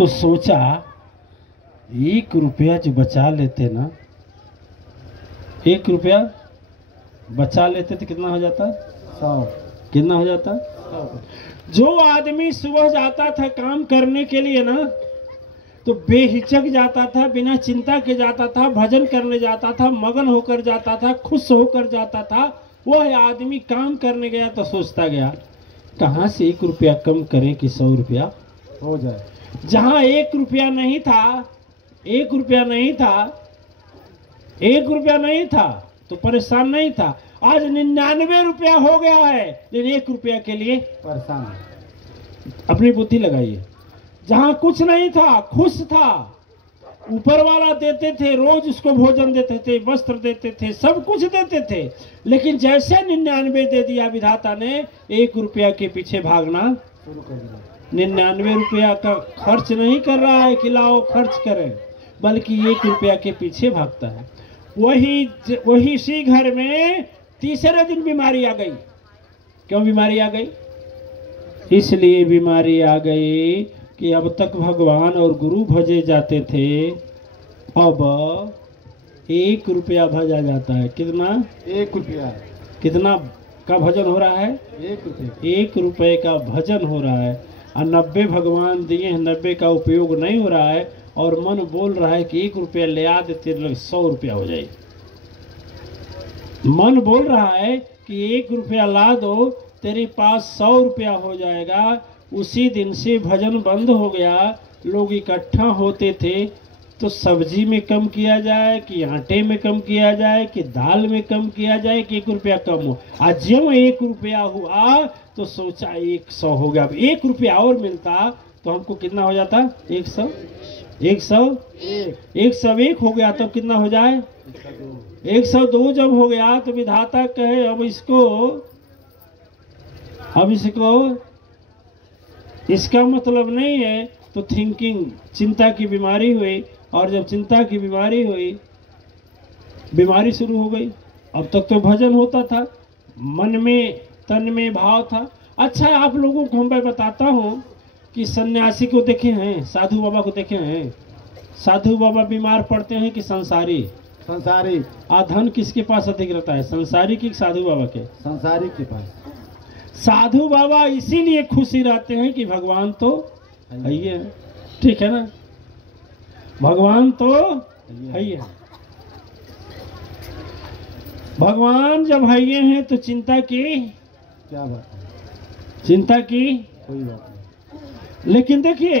तो सोचा 1 रुपया जो बचा लेते ना, 1 रुपया बचा लेते तो कितना हो जाता? 100। कितना हो जाता? 100। जो आदमी सुबह जाता था काम करने के लिए ना, तो बेहिचक जाता था, बिना चिंता के जाता था, भजन करने जाता था, मगन होकर जाता था, खुश होकर जाता था। वह आदमी काम करने गया तो सोचता गया कहाँ से 1 रुपया कम करें कि 100 रुपया हो जाए। जहाँ 1 रुपया नहीं था, 1 रुपया नहीं था, 1 रुपया नहीं था तो परेशान नहीं था। आज 99 रुपया हो गया है, लेकिन 1 रुपया के लिए परेशान है। अपनी बुद्धि लगाइए। जहाँ कुछ नहीं था, खुश था, ऊपर वाला देते थे, रोज उसको भोजन देते थे, वस्त्र देते थे, सब कुछ देते थे। लेकिन जैसे 99 दे दिया विधाता ने, 1 रुपया के पीछे भागना शुरू कर दिया। 99 रुपया का खर्च नहीं कर रहा है कि लाओ खर्च करें, बल्कि 1 रुपया के पीछे भागता है। वही इसी घर में तीसरे दिन बीमारी आ गई। क्यों बीमारी आ गई? इसलिए बीमारी आ गई कि अब तक भगवान और गुरु भजे जाते थे, अब 1 रुपया भजा जाता है। कितना? 1 रुपया। कितना का भजन हो रहा है? 1 रुपये। 1 रुपये का भजन हो रहा है। और 90 भगवान दिए हैं, 90 का उपयोग नहीं हो रहा है। और मन बोल रहा है कि 1 रुपया ले आ दे, तेरे लग 100 रुपया हो जाए। मन बोल रहा है कि 1 रुपया ला दो, तेरे पास 100 रुपया हो जाएगा। उसी दिन से भजन बंद हो गया। लोग इकट्ठा होते थे तो सब्जी में कम किया जाए कि आटे में कम किया जाए कि दाल में कम किया जाए कि 1 रुपया कम हो। आज जब 1 रुपया हुआ तो सोचा 100 हो गया। अब 1 रुपया और मिलता तो हमको कितना हो जाता? 100। 101 हो गया तो कितना हो जाए? 102 जब हो गया तो विधाता कहे अब इसको इसका मतलब नहीं है। तो थिंकिंग, चिंता की बीमारी हुई। और जब चिंता की बीमारी हुई, बीमारी शुरू हो गई। अब तक तो भजन होता था, मन में तन में भाव था। अच्छा, आप लोगों को मैं बताता हूँ कि सन्यासी को देखे हैं, साधु बाबा को देखे हैं। साधु बाबा बीमार पड़ते हैं कि संसारी? संसारी। धन किसके पास अधिक रहता है, संसारी की साधु बाबा के? संसारी के पास। साधु बाबा इसीलिए खुशी रहते हैं कि भगवान तो है ही है। ठीक है ना? भगवान तो है ही है। भगवान जब है ही हैं तो चिंता की क्या बात है? चिंता की कोई बात नहीं। लेकिन देखिए,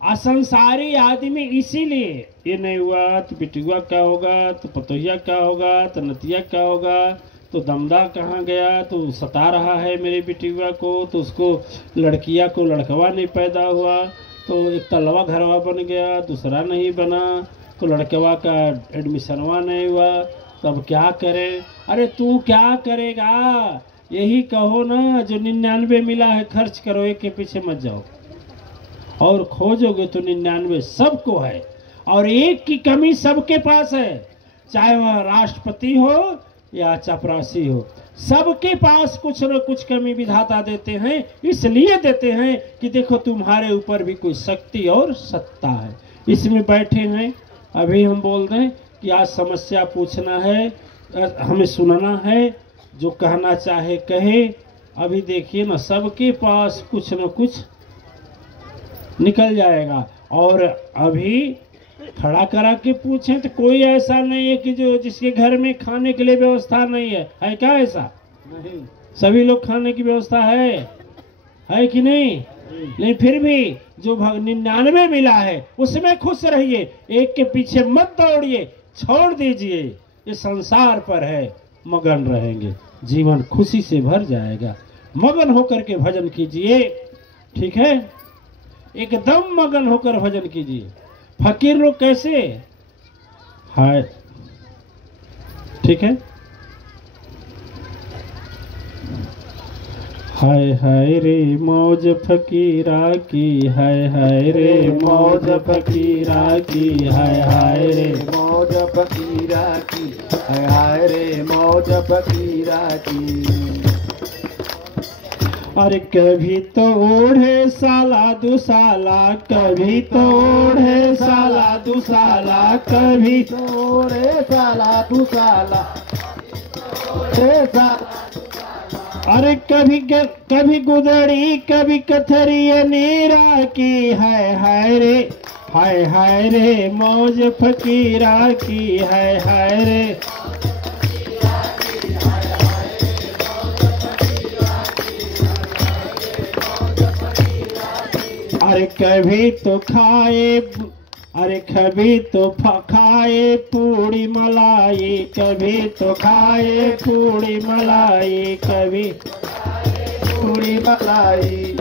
असंसारी आदमी इसीलिए ये नहीं हुआ तो पिटुआ क्या होगा, तो पतोहिया क्या होगा, तो नतिया क्या होगा, तो दमदा कहाँ गया, तो सता रहा है मेरे बिटिया को, तो उसको लड़किया को लड़कवा नहीं पैदा हुआ, तो एक तलवा घरवा बन गया, दूसरा नहीं बना, तो लड़कवा का एडमिशनवा नहीं हुआ, तो अब क्या करें? अरे तू क्या करेगा? यही कहो ना, जो 99 मिला है खर्च करो, 1 के पीछे मत जाओ। और खोजोगे तो 99 सबको है, और 1 की कमी सबके पास है। चाहे वह राष्ट्रपति हो या चपरासी हो, सबके पास कुछ न कुछ कमी विधाता देते हैं। इसलिए देते हैं कि देखो तुम्हारे ऊपर भी कोई शक्ति और सत्ता है। इसमें बैठे हैं, अभी हम बोल दें कि आज समस्या पूछना है, हमें सुनना है, जो कहना चाहे कहे। अभी देखिए ना, सबके पास कुछ न कुछ निकल जाएगा। और अभी खड़ा करा के पूछें तो कोई ऐसा नहीं है कि जो जिसके घर में खाने के लिए व्यवस्था नहीं है। है क्या ऐसा? नहीं। सभी लोग खाने की व्यवस्था है कि नहीं? लेकिन फिर भी जो 99 मिला है उसमें खुश रहिए, 1 के पीछे मत दौड़िए, छोड़ दीजिए। ये संसार पर है, मगन रहेंगे, जीवन खुशी से भर जाएगा। मगन होकर के भजन कीजिए। ठीक है? एकदम मगन होकर भजन कीजिए। फकीर लोग कैसे है? ठीक है? हाय हाय रे मौज फकीरा की, हाय हाय रे मौज फकीरा की, हाय हाय रे मौज फकीरा की, हाय हाय रे मौज फकीरा की। अरे कभी तो ओढ़े साला दुसाला, कभी तो ओढ़े साला दुसाला, कभी तो ओढ़े साला दुसाला, अरे कभी गुदड़ी कभी कथरिया नीरा की, हाय रे मौज फकीरा की, हाय रे। अरे कभी तो खाए पूड़ी मलाई, कभी तो खाए पूड़ी मलाई, कभी पूरी मलाई।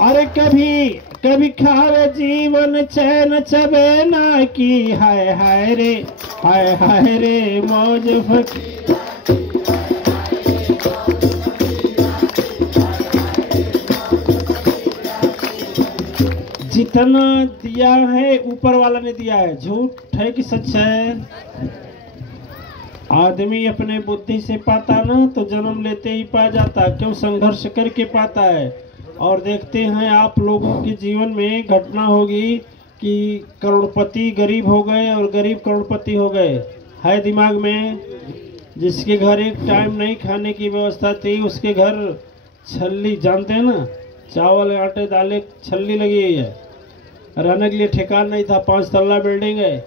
अरे कभी खावे जीवन चैन चबेना की, हाय रे मौज फकीर। जितना दिया है ऊपर वाला ने दिया है, झूठ है कि सच है? आदमी अपने बुद्धि से पाता ना तो जन्म लेते ही पा जाता, क्यों? संघर्ष करके पाता है। और देखते हैं आप लोगों के जीवन में घटना होगी कि करोड़पति गरीब हो गए और गरीब करोड़पति हो गए, है दिमाग में? जिसके घर एक टाइम नहीं खाने की व्यवस्था थी, उसके घर छल्ली, जानते हैं ना, चावल आटे दालें छल्ली लगी हुई है, रहने के लिए ठिकाना नहीं था, 5 तल्ला बिल्डिंग है।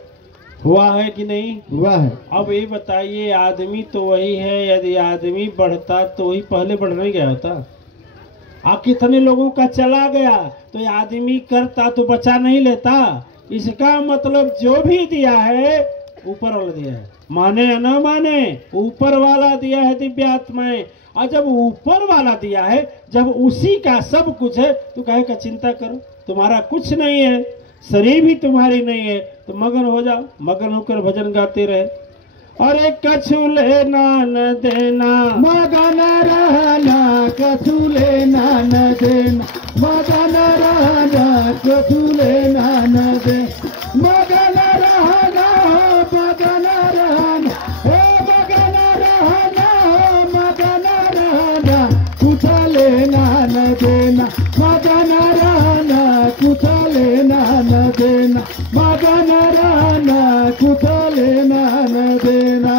हुआ है कि नहीं हुआ है? अब ये बताइए, आदमी तो वही है, यदि आदमी बढ़ता तो वही पहले बढ़ने गया होता। आप कितने लोगों का चला गया तो ये आदमी करता तो बचा नहीं लेता। इसका मतलब जो भी दिया है ऊपर वाला दिया है, माने या ना माने, ऊपर वाला दिया है दिव्यात्माएं। और जब ऊपर वाला दिया है, जब उसी का सब कुछ है, तो कहे का चिंता करो, तुम्हारा कुछ नहीं है, शरीर भी तुम्हारी नहीं है, तो मगन हो जाओ, मगन होकर भजन गाते रहे। अरे कछु लेना न देना, मगन रहना, कछु लेना न देना, मगन रहना, कछु लेना न दे, मगन रहना, मगन रहना, मगन रहना, मगन रहना, कुछ लेना न देना, मगन रहना, कुछ लेना न देना, मगन रहना, कुछ लेना न देना।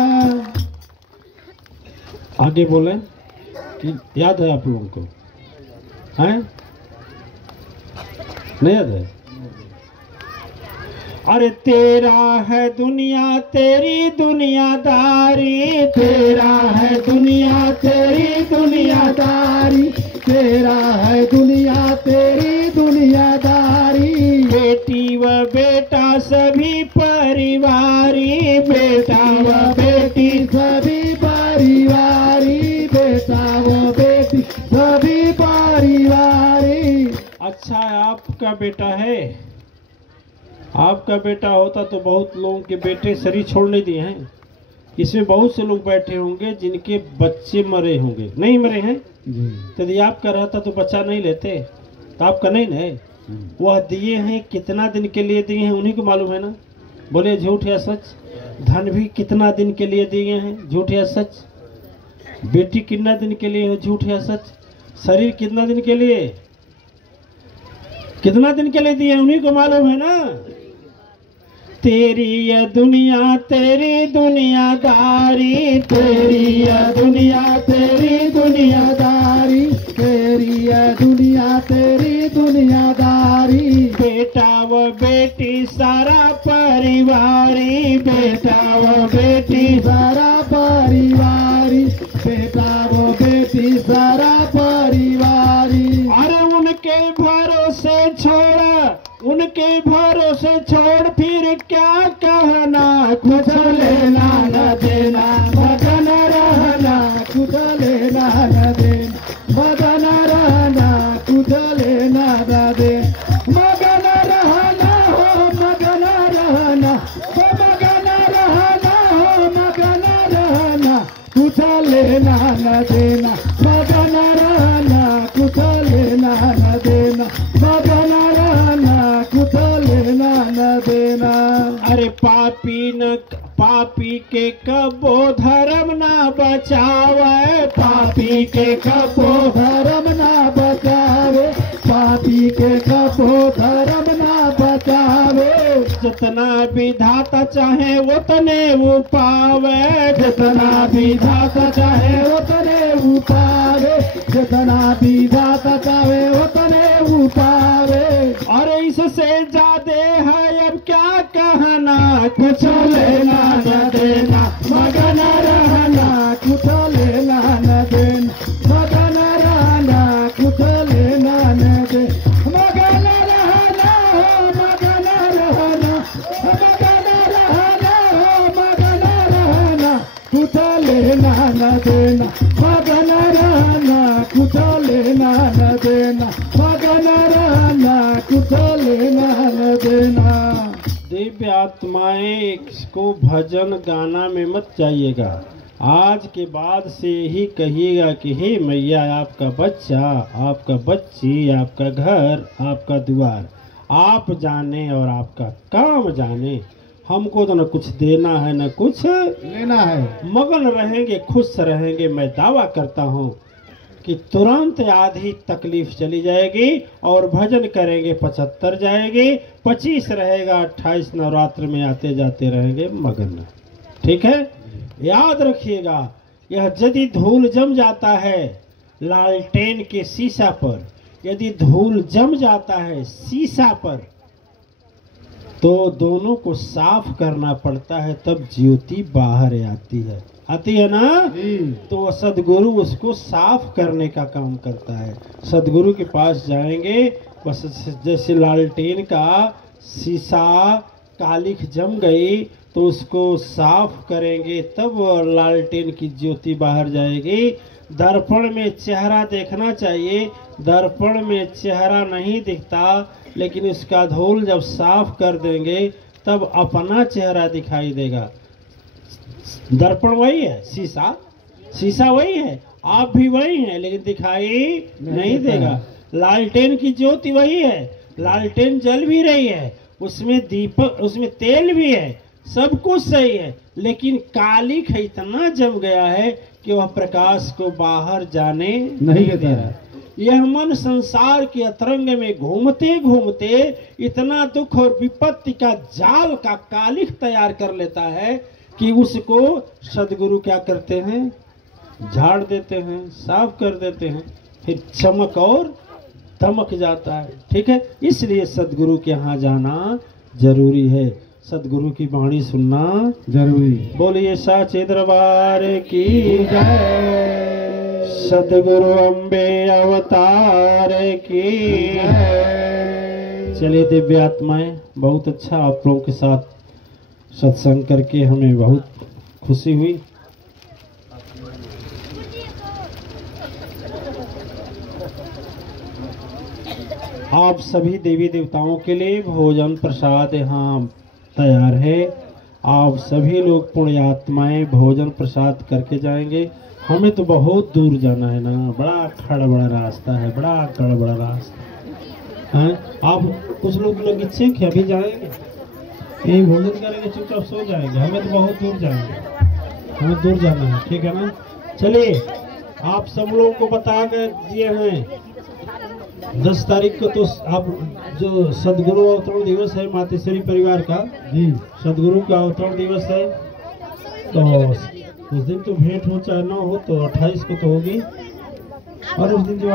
आगे बोले कि याद है आप लोगों को? हैं? नहीं याद है? अरे तेरा है दुनिया तेरी दुनियादारी, तेरा है दुनिया तेरी दुनियादारी, तेरा है दुनिया तेरी दुनियादारी, बेटी व बेटा सभी परिवारी, बेटा व बेटी सभी परिवारी, बेटा व बेटी सभी परिवारी। अच्छा, आपका बेटा है? आपका बेटा होता तो बहुत लोगों के बेटे शरीर छोड़ने दिए हैं। इसमें बहुत से लोग बैठे होंगे जिनके बच्चे मरे होंगे, नहीं मरे हैं। तो यदि आपका रहता तो बच्चा नहीं लेते, तो आपका नहीं ना। वह दिए हैं, कितना दिन के लिए दिए हैं उन्हीं को मालूम है ना। बोले झूठ या सच? धन भी कितना दिन के लिए दिए हैं, झूठ या सच? बेटी कितना दिन के लिए है, झूठ या सच? शरीर कितना दिन के लिए, कितना दिन के लिए दिए उन्हीं को मालूम है ना। तेरी ये दुनिया तेरी दुनियादारी, तेरी ये दुनिया तेरी दुनियादारी, तेरी ये दुनिया तेरी दुनियादारी, बेटा व बेटी सारा परिवारी, बेटा व बेटी सारा परिवारी, बेटा व बेटी सारा परिवारी। अरे उनके भरोसे छोड़, उनके भरोसे छोड़, फिर क्या कहना, कुछ लेना न देना, मगन रहना, कुछ लेना न देना, मगन रहना, कुछ लेना न दे, मगन रहना हो, मगन रहना, मगन रहना हो, मगन रहना, कुछ लेना न देना, मगन रहना, कुछ लेना न देना, मगन रहना, कुछ लेना न देना। अरे पापी के कबो धर्म ना बचावे, पापी के कबो धर्म ना बचावे, पापी के कबो धर्म ना बचावे। जितना विधाता चाहे उतने वो पावे, जितना विधाता चाहे उतने वो पावे, जितना विधाता चाहे उतने वो पावे। और इससे ज्यादा है अब क्या कहना, कुछ लेना न देना मगन रहना, कुछ लेना न देना मगन रहना, कुछ लेना न दे मगन रहना, मगन रहना, मगन रहना, मगन रहना, कुछ लेना न देना मगन रहना, कुछ लेना न देना मगन रहना, कुछ लेना न देना। दिव्य आत्माएं को भजन गाना में मत जाइएगा। आज के बाद से ही कहिएगा कि हे मैया, आपका बच्चा, आपका बच्ची, आपका घर, आपका द्वार आप जाने और आपका काम जाने। हमको तो न कुछ देना है न कुछ लेना है। मगन रहेंगे, खुश रहेंगे। मैं दावा करता हूँ कि तुरंत आधी तकलीफ चली जाएगी और भजन करेंगे 75 जाएगी, 25 रहेगा, 28 नवरात्र में आते जाते रहेंगे मगन। ठीक है, याद रखिएगा। यह यदि धूल जम जाता है लालटेन के शीशा पर, यदि धूल जम जाता है शीशा पर, तो दोनों को साफ करना पड़ता है, तब ज्योति बाहर आती है ना। तो सदगुरु उसको साफ करने का काम करता है। सदगुरु के पास जाएंगे, बस जैसे लालटेन का शीशा कालिख जम गई तो उसको साफ करेंगे, तब लालटेन की ज्योति बाहर जाएगी। दर्पण में चेहरा देखना चाहिए, दर्पण में चेहरा नहीं दिखता, लेकिन उसका धूल जब साफ कर देंगे तब अपना चेहरा दिखाई देगा। दर्पण वही है, शीशा वही है, आप भी वही हैं, लेकिन दिखाई नहीं देगा। लालटेन की ज्योति वही है, लालटेन जल भी रही है, उसमें दीपक, उसमें तेल भी है, सब कुछ सही है, लेकिन कालिख इतना जम गया है कि वह प्रकाश को बाहर जाने नहीं दे रहा। यह मन संसार के अतरंग में घूमते घूमते इतना दुख और विपत्ति का जाल का कालिख तैयार कर लेता है कि उसको सदगुरु क्या करते हैं, झाड़ देते हैं, साफ कर देते हैं, फिर चमक और दमक जाता है। ठीक है, इसलिए सदगुरु के यहाँ जाना जरूरी है, सदगुरु की वाणी सुनना जरूरी। बोलिए साचे दरबार की जय, सदगुरु अम्बे अवतार की जय। चलिए दिव्य आत्माएं, बहुत अच्छा आप लोगों के साथ सत्संग करके हमें बहुत खुशी हुई। आप सभी देवी देवताओं के लिए भोजन प्रसाद यहाँ तैयार है। आप सभी लोग पुण्य आत्माएं भोजन प्रसाद करके जाएंगे। हमें तो बहुत दूर जाना है ना, बड़ा खड़बड़ा रास्ता है, बड़ा गड़बड़ा रास्ता है। आप कुछ लोग इच्छे कि अभी जाएंगे, यही भोजन करेंगे, चुपचाप सो जाएंगे। हमें तो बहुत दूर जाएंगे, हमें दूर जाना है। ठीक है ना, चलिए आप सब लोगों को बता कर दिए हैं 10 तारीख को तो आप जो सदगुरु अवतरण दिवस है मातेश्वरी परिवार का जी, सदगुरु का अवतरण दिवस है, तो उस दिन तो भेंट हो चाहे ना हो, तो 28 को तो होगी। और उस दिन जो